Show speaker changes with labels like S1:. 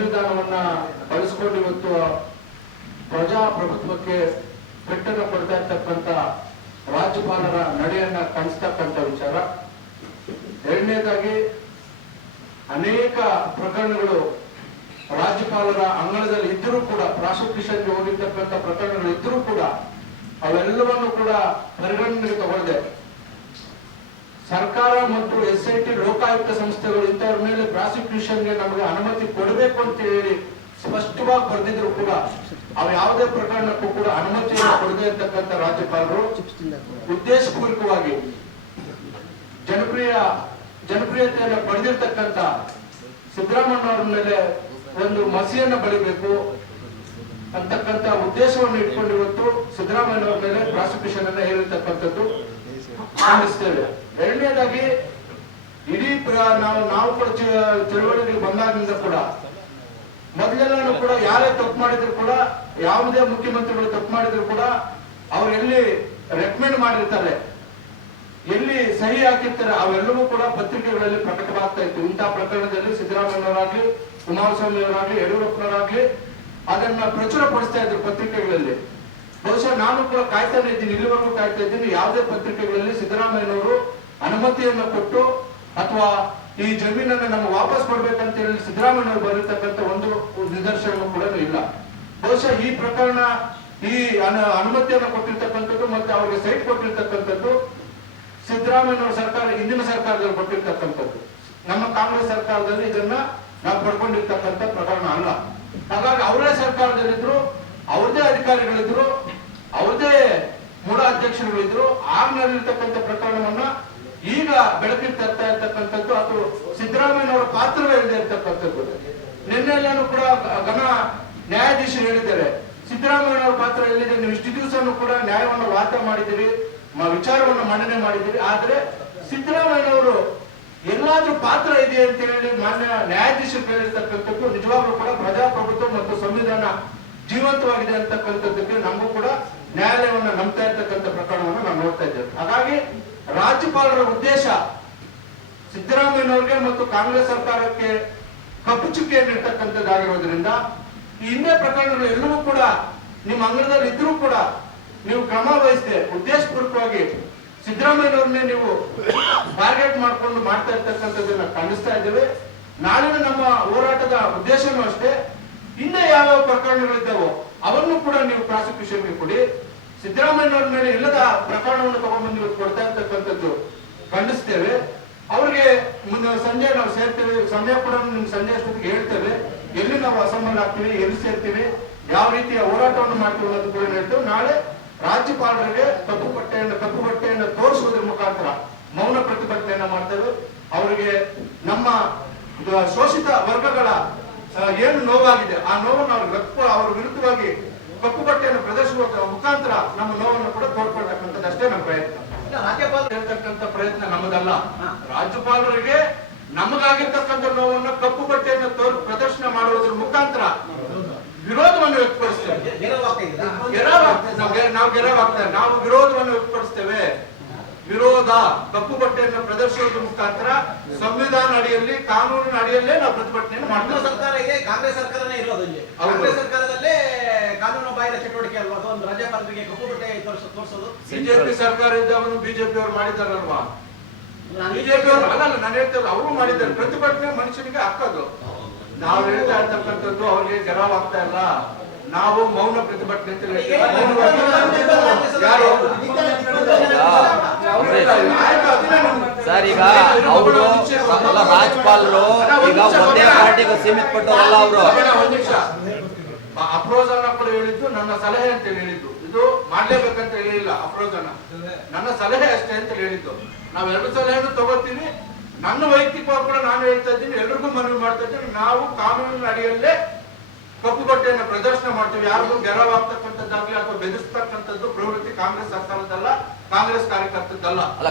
S1: ಸಂವಿಧಾನವನ್ನ ಬಳಸ್ಕೊಂಡು ಇವತ್ತು ಪ್ರಜಾಪ್ರಭುತ್ವಕ್ಕೆ ಪೆಟ್ಟನ್ನು ಕೊಡ್ತಾ ಇರ್ತಕ್ಕಂಥ ರಾಜ್ಯಪಾಲರ ನಡೆಯನ್ನ ಕಾಣಿಸ್ತಕ್ಕಂಥ ವಿಚಾರ. ಎರಡನೇದಾಗಿ ಅನೇಕ ಪ್ರಕರಣಗಳು ರಾಜ್ಯಪಾಲರ ಅಂಗಳದಲ್ಲಿ ಇದ್ದರೂ ಕೂಡ, ಪ್ರಾಸಿಕ್ಯೂಷನ್ಗೆ ಹೋಗಿರ್ತಕ್ಕಂಥ ಪ್ರಕರಣಗಳು ಇದ್ದರೂ ಕೂಡ ಅವೆಲ್ಲವನ್ನು ಕೂಡ ಪರಿಗಣನೆಗೆ ತಗೊಳ್ಳದೆ ಸರ್ಕಾರ ಮತ್ತು ಎಸ್ ಐ ಟಿ ಲೋಕಾಯುಕ್ತ ಸಂಸ್ಥೆಗಳು ಪ್ರಾಸಿಕ್ಯೂಷನ್ಗೆ ನಮಗೆ ಅನುಮತಿ ಕೊಡಬೇಕು ಅಂತ ಹೇಳಿ ಸ್ಪಷ್ಟವಾಗಿ ಬರೆದಿದ್ರು ಕೂಡ, ಅವು ಯಾವುದೇ ಪ್ರಕರಣಕ್ಕೂ ಕೂಡ ಅನುಮತಿಯನ್ನು ಕೊಡದೆ ಇರ್ತಕ್ಕಂಥ ರಾಜ್ಯಪಾಲರು ಉದ್ದೇಶಪೂರ್ವಕವಾಗಿ ಜನಪ್ರಿಯ, ಜನಪ್ರಿಯತೆಯನ್ನು ಪಡೆದಿರ್ತಕ್ಕಂಥ ಸಿದ್ದರಾಮಯ್ಯ ಅವರ ಮೇಲೆ ಒಂದು ಮಸಿಯನ್ನ ಬಳಿಬೇಕು ಅಂತಕ್ಕಂಥ ಉದ್ದೇಶವನ್ನು ಇಟ್ಕೊಂಡು ಇವತ್ತು ಸಿದ್ದರಾಮಯ್ಯ ಅವರ ಮೇಲೆ ಪ್ರಾಸಿಕ್ಯೂಷನ್ ಅನ್ನ ಹೇಳಿರ್ತಕ್ಕಂಥದ್ದು ಕಾಣಿಸ್ತೇವೆ. ಎರಡನೇದಾಗಿ ಇಡೀ ನಾವು ನಾವು ಕೂಡ ಚಳವಳಿಗೆ ಬಂದಾಗಿಂದ ಕೂಡ, ಮೊದಲೆಲ್ಲಾನು ಕೂಡ ಯಾರೇ ತಪ್ಪು ಮಾಡಿದ್ರು ಕೂಡ, ಯಾವುದೇ ಮುಖ್ಯಮಂತ್ರಿಗಳು ತಪ್ಪು ಮಾಡಿದ್ರು ಕೂಡ, ಅವ್ರು ಎಲ್ಲಿ ರೆಕಮೆಂಡ್ ಮಾಡಿರ್ತಾರೆ, ಎಲ್ಲಿ ಸಹಿ ಹಾಕಿರ್ತಾರೆ, ಅವೆಲ್ಲವೂ ಕೂಡ ಪತ್ರಿಕೆಗಳಲ್ಲಿ ಪ್ರಕಟವಾಗ್ತಾ ಇತ್ತು. ಇಂತಹ ಪ್ರಕರಣದಲ್ಲಿ ಸಿದ್ದರಾಮಯ್ಯನವರಾಗ್ಲಿ ಕುಮಾರಸ್ವಾಮಿ ಅವರಾಗ್ಲಿ ಯಡಿಯೂರಪ್ಪನವರಾಗ್ಲಿ, ಅದನ್ನ ಪ್ರಚುರ ಪಡಿಸ್ತಾ ಇದ್ರು ಪತ್ರಿಕೆಗಳಲ್ಲಿ. ಬಹುಶಃ ನಾನು ಕೂಡ ಕಾಯ್ತಾನೆ ಇದ್ದೀನಿ, ಇಲ್ಲಿವರೆಗೂ ಕಾಯ್ತಾ ಇದ್ದೀನಿ, ಯಾವುದೇ ಪತ್ರಿಕೆಗಳಲ್ಲಿ ಸಿದ್ದರಾಮಯ್ಯನವರು ಅನುಮತಿಯನ್ನು ಕೊಟ್ಟು ಅಥವಾ ಈ ಜಮೀನನ್ನು ನಮ್ಗೆ ವಾಪಸ್ ಕೊಡ್ಬೇಕಂತ ಹೇಳಿ ಸಿದ್ದರಾಮಯ್ಯನವರು ಬರೆದಿರ್ತಕ್ಕಂಥ ಒಂದು ನಿದರ್ಶನವೂ ಕೂಡ ಇಲ್ಲ. ಬಹುಶಃ ಈ ಪ್ರಕರಣ ಈ ಅನು- ಅನುಮತಿಯನ್ನು ಕೊಟ್ಟಿರ್ತಕ್ಕಂಥದ್ದು ಮತ್ತೆ ಅವರಿಗೆ ಸೈಟ್ ಕೊಟ್ಟಿರ್ತಕ್ಕಂಥದ್ದು ಸಿದ್ದರಾಮಯ್ಯನವರ ಸರ್ಕಾರ, ಹಿಂದಿನ ಸರ್ಕಾರದಲ್ಲಿ ಕೊಟ್ಟಿರ್ತಕ್ಕಂಥದ್ದು. ನಮ್ಮ ಕಾಂಗ್ರೆಸ್ ಸರ್ಕಾರದಲ್ಲಿ ಇದನ್ನ ನಾವು ಪಡ್ಕೊಂಡಿರ್ತಕ್ಕಂಥ ಪ್ರಕರಣ ಅಲ್ಲ. ಹಾಗಾಗಿ ಅವರೇ ಸರ್ಕಾರದಲ್ಲಿದ್ರು ಅವ್ರದೇ ಅಧಿಕಾರಿಗಳಿದ್ರು ಅವ್ರದೇ ಮೂಲ ಅಧ್ಯಕ್ಷರುಗಳಿದ್ರು ಆಗ್ನಲ್ಲಿರ್ತಕ್ಕಂಥ ಪ್ರಕರಣವನ್ನ ಈಗ ಬೆಳಕಿಗೆ ತರ್ತಾ ಇರ್ತಕ್ಕಂಥದ್ದು ಅದು ಸಿದ್ದರಾಮಯ್ಯನವರ ಪಾತ್ರವೇ ಇಲ್ಲದೆ ಇರ್ತಕ್ಕಂಥದ್ದು ನಿನ್ನೆಲ್ಲಾನು ಕೂಡ ಘನ ನ್ಯಾಯಾಧೀಶರು ಹೇಳಿದ್ದಾರೆ, ಸಿದ್ದರಾಮಯ್ಯನವರ ಪಾತ್ರ ಎಲ್ಲಿದೆ? ನೀವು ಇಷ್ಟು ದಿವಸನೂ ಕೂಡ ನ್ಯಾಯವನ್ನು ವಾದ ಮಾಡಿದ್ದೀರಿ, ಮ- ವಿಚಾರವನ್ನು ಮಂಡನೆ ಮಾಡಿದ್ದೀರಿ, ಆದ್ರೆ ಸಿದ್ದರಾಮಯ್ಯನವರು ಎಲ್ಲಾದ್ರೂ ಪಾತ್ರ ಇದೆ ಅಂತ ಹೇಳಿ ಮಾನ್ಯ ನ್ಯಾಯಾಧೀಶರು ಹೇಳಿರ್ತಕ್ಕಂಥದ್ದು ನಿಜವಾಗ್ಲೂ ಕೂಡ ಪ್ರಜಾಪ್ರಭುತ್ವ ಮತ್ತು ಸಂವಿಧಾನ ಜೀವಂತವಾಗಿದೆ ಅಂತಕ್ಕಂಥದ್ದಕ್ಕೆ ನಮಗೂ ಕೂಡ ನ್ಯಾಯಾಲಯವನ್ನ ನಂಬ್ತಾ ಇರ್ತಕ್ಕಂಥ ಪ್ರಕರಣವನ್ನು ನಾವು ನೋಡ್ತಾ ಇದ್ದೇವೆ ಹಾಗಾಗಿ ಉದ್ದೇಶ ಸಿದ್ದರಾಮಯ್ಯನವ್ರಿಗೆ ಮತ್ತು ಕಾಂಗ್ರೆಸ್ ಸರ್ಕಾರಕ್ಕೆ ಕಪ್ಪು ಚುಕ್ಕಿಯನ್ನು ಇರ್ತಕ್ಕಂಥದ್ದಾಗಿರೋದ್ರಿಂದ ಹಿಂದೆ ಪ್ರಕರಣಗಳು ಎಲ್ಲವೂ ಕೂಡ ನಿಮ್ಮ ಅಂಗಳದಲ್ಲಿ ಇದ್ರೂ ಕೂಡ ನೀವು ಕ್ರಮ ವಹಿಸದೆ ಉದ್ದೇಶಪೂರ್ವಕವಾಗಿ ಸಿದ್ದರಾಮಯ್ಯನವ್ರನ್ನೇ ನೀವು ಟಾರ್ಗೆಟ್ ಮಾಡ್ಕೊಂಡು ಮಾಡ್ತಾ ಇರ್ತಕ್ಕಂಥದ್ದನ್ನ ಕಾಣಿಸ್ತಾ ಇದ್ದೇವೆ. ನಾಳಿನ ನಮ್ಮ ಹೋರಾಟದ ಉದ್ದೇಶನೂ ಅಷ್ಟೇ. ಹಿಂದೆ ಯಾವ ಪ್ರಕರಣಗಳಿದ್ದಾವೋ ಅವನ್ನು ಕೂಡ ನೀವು ಪ್ರಾಸಿಕ್ಯೂಷನ್ಗೆ ಕೊಡಿ. ಸಿದ್ದರಾಮಯ್ಯನವ್ರ ಮೇಲೆ ಇಲ್ಲದ ಪ್ರಕರಣವನ್ನು ತಗೊಂಡ್ಬಂದು ಕೊಡ್ತಾ ಇರ್ತಕ್ಕಂಥದ್ದು ಖಂಡಿಸ್ತೇವೆ ಅವ್ರಿಗೆ ಮುಂದೆ ಸಂಜೆ ನಾವು ಸಮಯ ಕೂಡ ನಿಮ್ಗೆ ಸಂಜೆ ಅಷ್ಟೊತ್ತಿಗೆ ಹೇಳ್ತೇವೆ ಎಲ್ಲಿ ನಾವು ಅಸಂಬಂಧ ಆಗ್ತೀವಿ ಎಲ್ಲಿ ಸೇರ್ತೀವಿ ಯಾವ ರೀತಿಯ ಹೋರಾಟವನ್ನು ಮಾಡ್ತೀವಿ ಅನ್ನೋದು ಕೂಡ ಹೇಳ್ತೇವೆ. ನಾಳೆ ರಾಜ್ಯಪಾಲರಿಗೆ ಕಪ್ಪು ಬಟ್ಟೆಯನ್ನು ಕಪ್ಪು ಬಟ್ಟೆಯನ್ನು ತೋರಿಸುವುದರ ಮುಖಾಂತರ ಮೌನ ಪ್ರತಿಭಟನೆಯನ್ನ ಮಾಡ್ತೇವೆ. ಅವರಿಗೆ ನಮ್ಮ ಶೋಷಿತ ವರ್ಗಗಳ ಏನು ನೋವಾಗಿದೆ ಆ ನೋವನ್ನು ಅವ್ರಿಗೆ ವ್ಯಕ್ತ ಅವರ ವಿರುದ್ಧವಾಗಿ ಕಪ್ಪು ಬಟ್ಟೆಯನ್ನು ಪ್ರದರ್ಶಿಸುವ ಮುಖಾಂತರ ನಮ್ಮ ನೋವನ್ನು ಕೂಡ ತೋರ್ಕೊಳ್ತಕ್ಕಂಥದ್ದು ಅಷ್ಟೇ ನಮ್ಮ ಪ್ರಯತ್ನ.
S2: ರಾಜ್ಯಪಾಲರು
S1: ಹೇಳ್ತಕ್ಕಂಥ ಪ್ರಯತ್ನ ನಮ್ಮದಲ್ಲ. ರಾಜ್ಯಪಾಲರಿಗೆ ನಮಗಾಗಿರ್ತಕ್ಕಂಥ ನೋವನ್ನು ಕಪ್ಪು ಬಟ್ಟೆಯನ್ನು ತೋರಿ ಪ್ರದರ್ಶನ ಮಾಡುವುದರ ಮುಖಾಂತರ ವಿರೋಧವನ್ನು ವ್ಯಕ್ತಪಡಿಸ್ತೇವೆ. ನಾವು ಗೆರವಾಗ್ತೇವೆ ನಾವು ವಿರೋಧವನ್ನು ವ್ಯಕ್ತಪಡಿಸ್ತೇವೆ. ವಿರೋಧ ಕಪ್ಪು ಬಟ್ಟೆಯನ್ನು ಪ್ರದರ್ಶಿಸುವುದರ ಮುಖಾಂತರ ಸಂವಿಧಾನ ಅಡಿಯಲ್ಲಿ ಕಾನೂನಿನ ಅಡಿಯಲ್ಲೇ ನಾವು ಪ್ರತಿಭಟನೆಯನ್ನು
S2: ನಮ್ಮ
S1: ಮಾಡ್ತೇವೆ.
S2: ಸರ್ಕಾರ ಇದೆ ಕಾಂಗ್ರೆಸ್ ಸರ್ಕಾರನೇ ಇರೋದು ಕಾಂಗ್ರೆಸ್ ಸರ್ಕಾರದಲ್ಲೇ ಕಾನೂನು ಬಾಹಿರ ಚಟುವಟಿಕೆ ಅಲ್ವಾ? ಒಂದು ರಾಜ್ಯಪಾಲರಿಗೆ ಕಪ್ಪು ಬಟ್ಟೆ ತೋರಿಸ ತೋರಿಸೋದು?
S1: ಬಿಜೆಪಿ ಸರ್ಕಾರ ಇದ್ದವನು ಬಿಜೆಪಿ ಅವರು ಮಾಡಿದಾರಲ್ವಾ
S2: ನಾನು
S1: ಬಿಜೆಪಿ ಅವರು ಅಲ್ಲಲ್ಲ ನಾನು ಹೇಳ್ತೇವೆ ಅವರು ಮಾಡಿದ್ದಾರೆ. ಪ್ರತಿಭಟನೆ ಮನುಷ್ಯನಿಗೆ ಹಾಕೋದು. ನಾವು ಹೇಳ್ತಾ ಇರ್ತಕ್ಕಂಥದ್ದು ಅವ್ರಿಗೆ ಗೆರವ್ ಇಲ್ಲ. ನಾವು ಮೌನ ಪ್ರತಿಭಟನೆ ಅಂತ
S3: ಸರ್ ಈಗ ಅವರು ರಾಜ್ಪಾಲರು ರಾಜ್ಯಪಾಲರು ಈಗ ಒಂದೇ ಪಾರ್ಟಿಗೆ ಸೀಮಿತ ಪಟ್ಟವರಲ್ಲ ಅವರು.
S1: ಅಪ್ರೋಸ್ ಅಪ್ರೋಜ್ ಅನ್ನ ಕೂಡ ಹೇಳಿದ್ದು ನನ್ನ ಸಲಹೆ ಅಂತ ಹೇಳಿದ್ದು. ಇದು ಮಾಡ್ಲೇಬೇಕಂತ ಹೇಳಿಲ್ಲ ಅಪ್ರೋಜನ ಅನ್ನ ನನ್ನ ಸಲಹೆ ಅಷ್ಟೇ ಅಂತ ಹೇಳಿದ್ದು. ನಾವ್ ಎರಡು ಸಲಹೆಯನ್ನು ತಗೋತೀವಿ ನನ್ನ ವೈಯಕ್ತಿಕವಾಗಿ ಕೂಡ ನಾನು ಹೇಳ್ತಾ ಇದ್ದೀನಿ. ಎಲ್ರಿಗೂ ಮನವಿ ಮಾಡ್ತಾ ಇದ್ದೀನಿ. ನಾವು ಕಾನೂನಿನ ಅಡಿಯಲ್ಲೇ ಕಪ್ಪು ಬಟ್ಟೆಯನ್ನು ಪ್ರದರ್ಶನ ಮಾಡ್ತೀವಿ. ಯಾರಿಗೂ ಗೆರವಾಗ್ತಕ್ಕಂಥದ್ದಾಗ್ಲಿ ಅಥವಾ ಬೆದರಿಸ್ತಕ್ಕಂಥದ್ದು ಪ್ರವೃತ್ತಿ ಕಾಂಗ್ರೆಸ್ ಸರ್ಕಾರದಲ್ಲ ಕಾಂಗ್ರೆಸ್ ಕಾರ್ಯಕರ್ತದ್ದಲ್ಲ.
S3: ಅಲ್ಲ